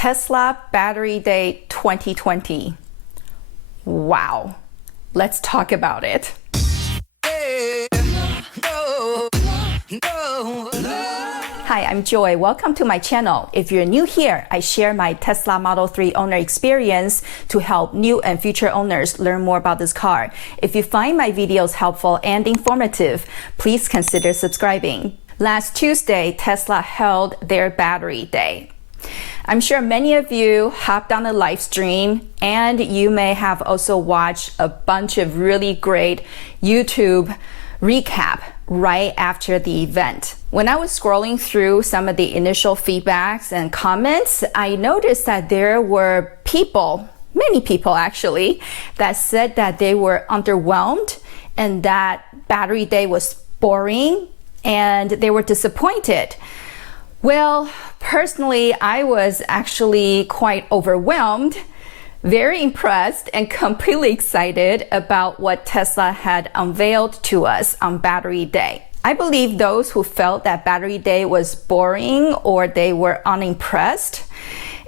Tesla Battery Day 2020. Wow, let's talk about it. Hi, I'm Joy. Welcome to my channel. If you're new here, I share my Tesla Model 3 owner experience to help new and future owners learn more about this car. If you find my videos helpful and informative, please consider subscribing. Last Tuesday, Tesla held their Battery Day. I'm sure many of you hopped on the live stream, and you may have also watched a bunch of really great YouTube recap right after the event. When I was scrolling through some of the initial feedbacks and comments, I noticed that there were people, many people actually, that said that they were underwhelmed and that Battery Day was boring and they were disappointed. Well, personally, I was actually quite overwhelmed, very impressed, and completely excited about what Tesla had unveiled to us on Battery Day. I believe those who felt that Battery Day was boring or they were unimpressed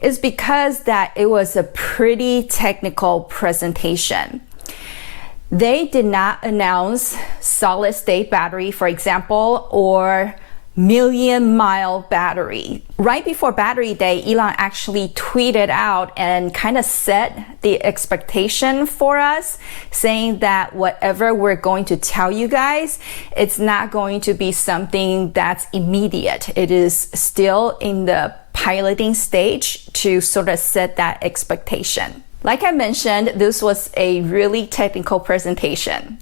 is because that it was a pretty technical presentation. They did not announce solid-state battery, for example, or million-mile battery. Right before Battery Day, Elon actually tweeted out and kind of set the expectation for us, saying that whatever we're going to tell you guys, it's not going to be something that's immediate. It is still in the piloting stage to sort of set that expectation. Like I mentioned, this was a really technical presentation.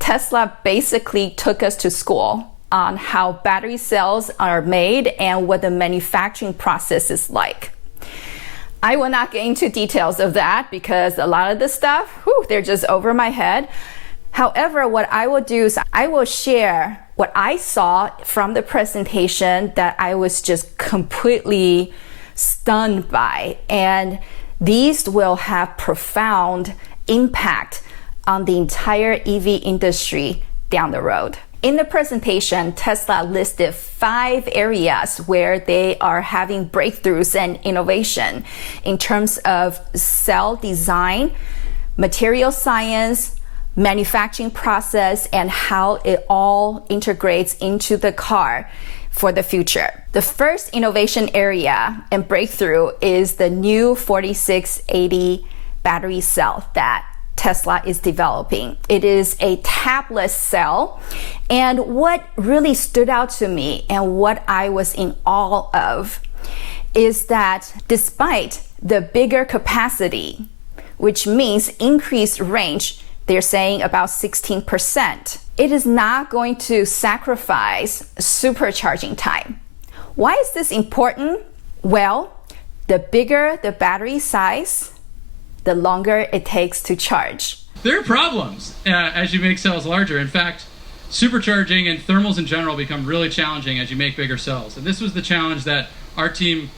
Tesla basically took us to school on how battery cells are made and what the manufacturing process is like. I will not get into details of that because a lot of the stuff, they're just over my head. However, what I will do is I will share what I saw from the presentation that I was just completely stunned by, and these will have profound impact on the entire EV industry down the road. In the presentation, Tesla listed 5 areas where they are having breakthroughs and innovation in terms of cell design, material science, manufacturing process, and how it all integrates into the car for the future. The first innovation area and breakthrough is the new 4680 battery cell that Tesla is developing. It is a tabless cell, and what really stood out to me and what I was in awe of is that despite the bigger capacity, which means increased range, they're saying about 16%, it is not going to sacrifice supercharging time. Why is this important? Well, the bigger the battery size, the longer it takes to charge. There are problems as you make cells larger. In fact, supercharging and thermals in general become really challenging as you make bigger cells. And this was the challenge that our team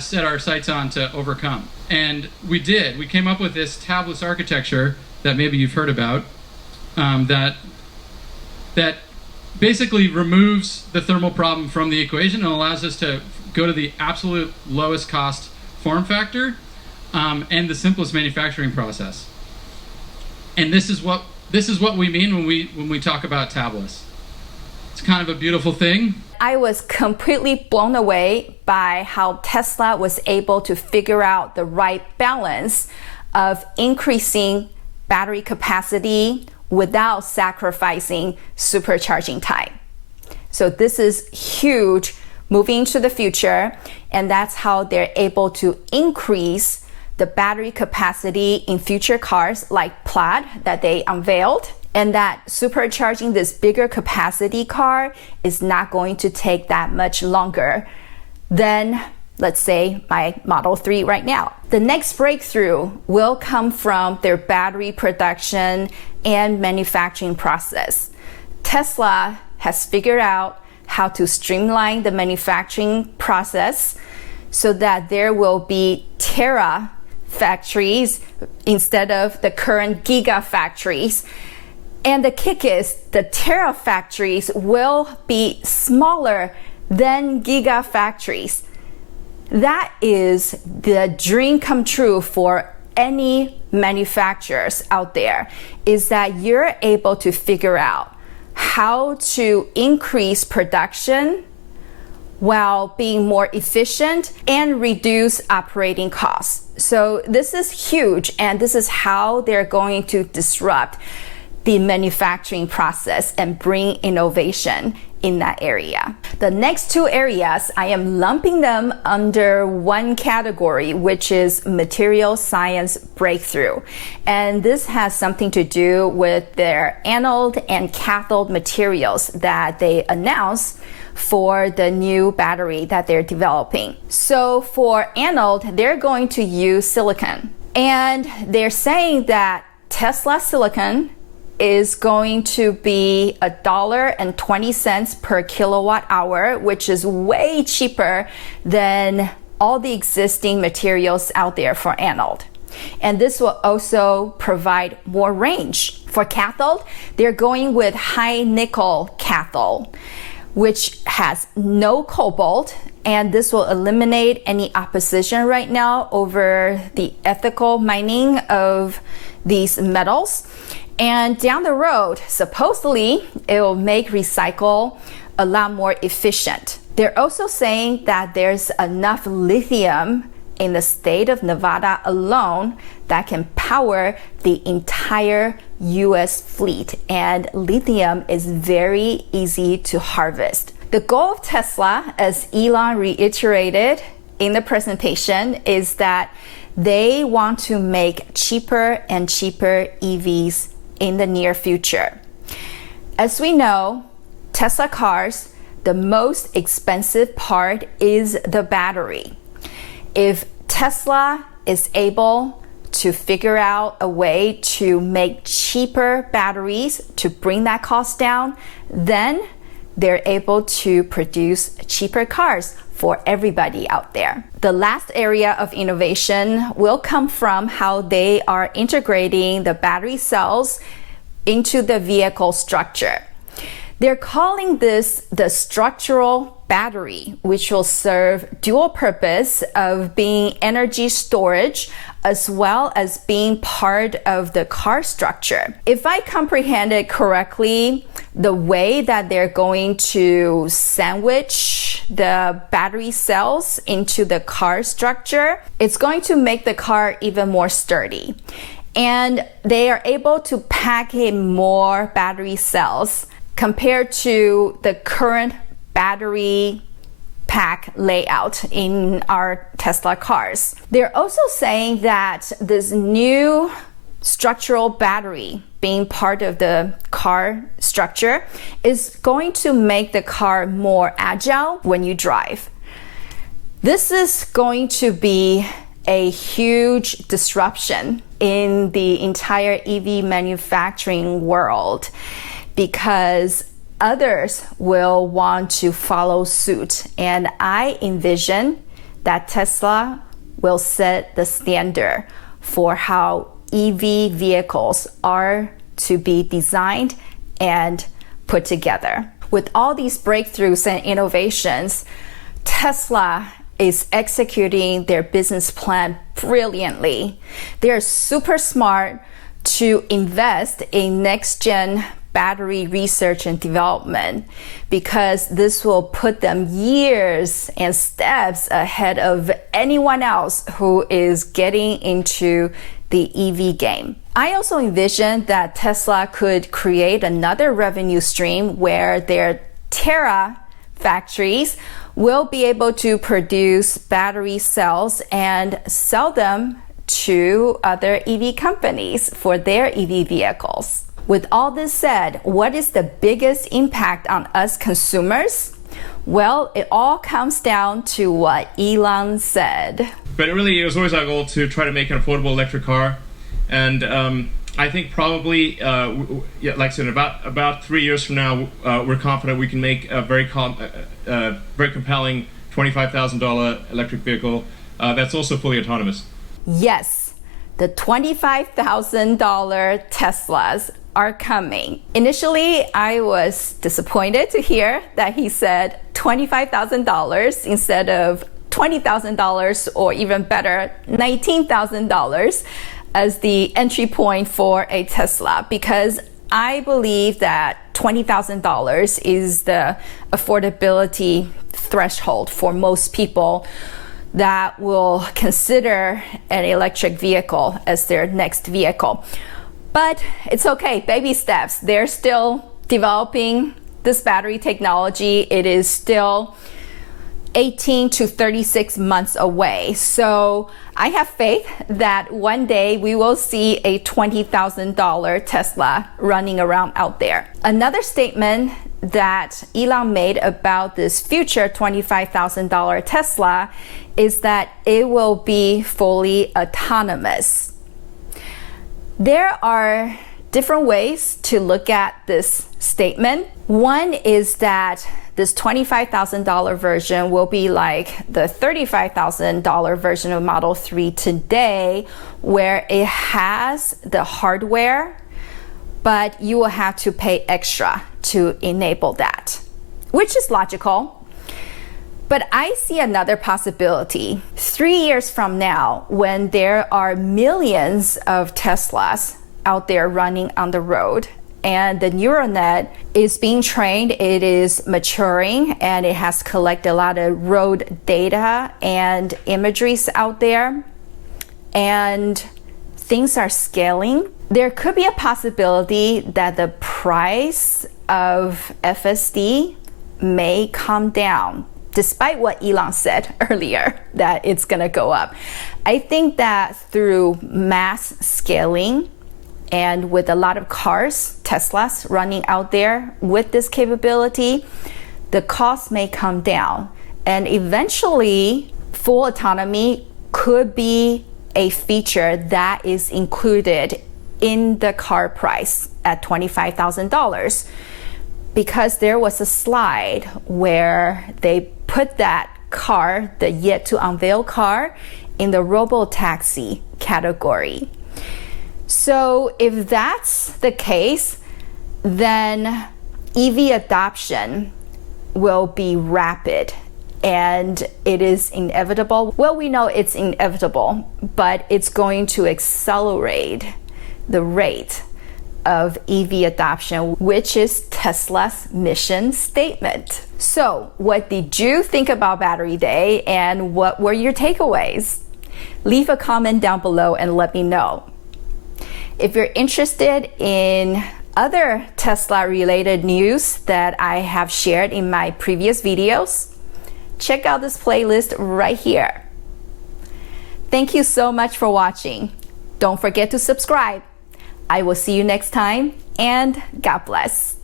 set our sights on to overcome. And we did. We came up with this tabless architecture that maybe you've heard about, that basically removes the thermal problem from the equation and allows us to go to the absolute lowest cost form factor and the simplest manufacturing process. And this is what we mean when we talk about tabless. It's kind of a beautiful thing. I was completely blown away by how Tesla was able to figure out the right balance of increasing battery capacity without sacrificing supercharging time. So this is huge moving to the future, and that's how they're able to increase the battery capacity in future cars like Plaid that they unveiled, and that supercharging this bigger capacity car is not going to take that much longer than, let's say, my Model 3 right now. The next breakthrough will come from their battery production and manufacturing process. Tesla has figured out how to streamline the manufacturing process so that there will be tera factories instead of the current gigafactories. And the kick is the tera factories will be smaller than gigafactories. That is the dream come true for any manufacturers out there, is that you're able to figure out how to increase production while being more efficient and reduce operating costs. So this is huge, and this is how they're going to disrupt the manufacturing process and bring innovation in that area. The next two areas, I am lumping them under one category, which is material science breakthrough. And this has something to do with their anode and cathode materials that they announced for the new battery that they're developing. So for anode, they're going to use silicon. And they're saying that Tesla silicon is going to be $1.20 per kilowatt hour, which is way cheaper than all the existing materials out there for anode. And this will also provide more range. For cathode, they're going with high nickel cathode, which has no cobalt, and this will eliminate any opposition right now over the ethical mining of these metals. And down the road, supposedly, it will make recycle a lot more efficient. They're also saying that there's enough lithium in the state of Nevada alone that can power the entire US fleet, and lithium is very easy to harvest. The goal of Tesla, as Elon reiterated in the presentation, is that they want to make cheaper and cheaper EVs in the near future. As we know, Tesla cars, the most expensive part is the battery. If Tesla is able to figure out a way to make cheaper batteries to bring that cost down, then they're able to produce cheaper cars for everybody out there. The last area of innovation will come from how they are integrating the battery cells into the vehicle structure. They're calling this the structural battery, which will serve dual purpose of being energy storage as well as being part of the car structure. If I comprehended correctly, the way that they're going to sandwich the battery cells into the car structure, it's going to make the car even more sturdy. And they are able to pack in more battery cells compared to the current battery pack layout in our Tesla cars. They're also saying that this new structural battery being part of the car structure is going to make the car more agile when you drive. This is going to be a huge disruption in the entire EV manufacturing world, because others will want to follow suit. And I envision that Tesla will set the standard for how EV vehicles are to be designed and put together. With all these breakthroughs and innovations, Tesla is executing their business plan brilliantly. They're super smart to invest in next-gen battery research and development, because this will put them years and steps ahead of anyone else who is getting into the EV game. I also envision that Tesla could create another revenue stream where their Terra factories will be able to produce battery cells and sell them to other EV companies for their EV vehicles. With all this said, what is the biggest impact on us consumers? Well, it all comes down to what Elon said. But it was always our goal to try to make an affordable electric car. And I think probably, like I said, about 3 years from now, we're confident we can make a very compelling $25,000 electric vehicle that's also fully autonomous. Yes, the $25,000 Teslas are coming. Initially, I was disappointed to hear that he said $25,000 instead of $20,000 or even better, $19,000 as the entry point for a Tesla, because I believe that $20,000 is the affordability threshold for most people that will consider an electric vehicle as their next vehicle. But it's okay, baby steps. They're still developing this battery technology. It is still 18 to 36 months away. So I have faith that one day we will see a $20,000 Tesla running around out there. Another statement that Elon made about this future $25,000 Tesla is that it will be fully autonomous. There are different ways to look at this statement. One is that this $25,000 version will be like the $35,000 version of Model 3 today, where it has the hardware, but you will have to pay extra to enable that, which is logical. But I see another possibility. 3 years from now, when there are millions of Teslas out there running on the road, and the neural net is being trained, it is maturing, and it has collected a lot of road data and imageries out there, and things are scaling. There could be a possibility that the price of FSD may come down, despite what Elon said earlier, that it's gonna go up. I think that through mass scaling, and with a lot of cars, Teslas running out there with this capability, the cost may come down. And eventually, full autonomy could be a feature that is included in the car price at $25,000. Because there was a slide where they put that car, the yet to unveil car, in the RoboTaxi category. So if that's the case, then EV adoption will be rapid, and it is inevitable. Well, we know it's inevitable, but it's going to accelerate the rate of EV adoption, which is Tesla's mission statement. So what did you think about Battery Day, and what were your takeaways? Leave a comment down below and let me know. If you're interested in other Tesla related news that I have shared in my previous videos, check out this playlist right here. Thank you so much for watching. Don't forget to subscribe. I will see you next time, and God bless.